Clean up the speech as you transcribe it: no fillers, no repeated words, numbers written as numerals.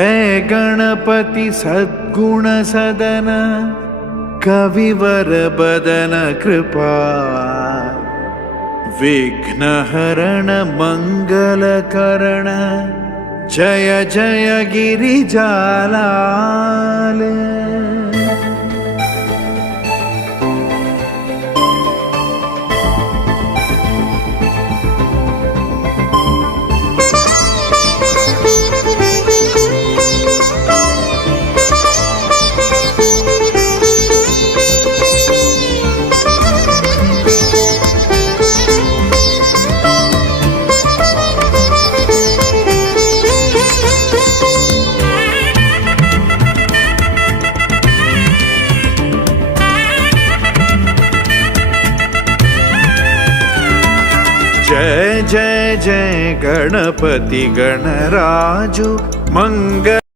जय गणपति सद्गुण सदन कविवर बदन कृपा विघ्नहरण मंगलकरण जय जय गिरिजालाल। जय जय जय गणपति गणराजु मंगल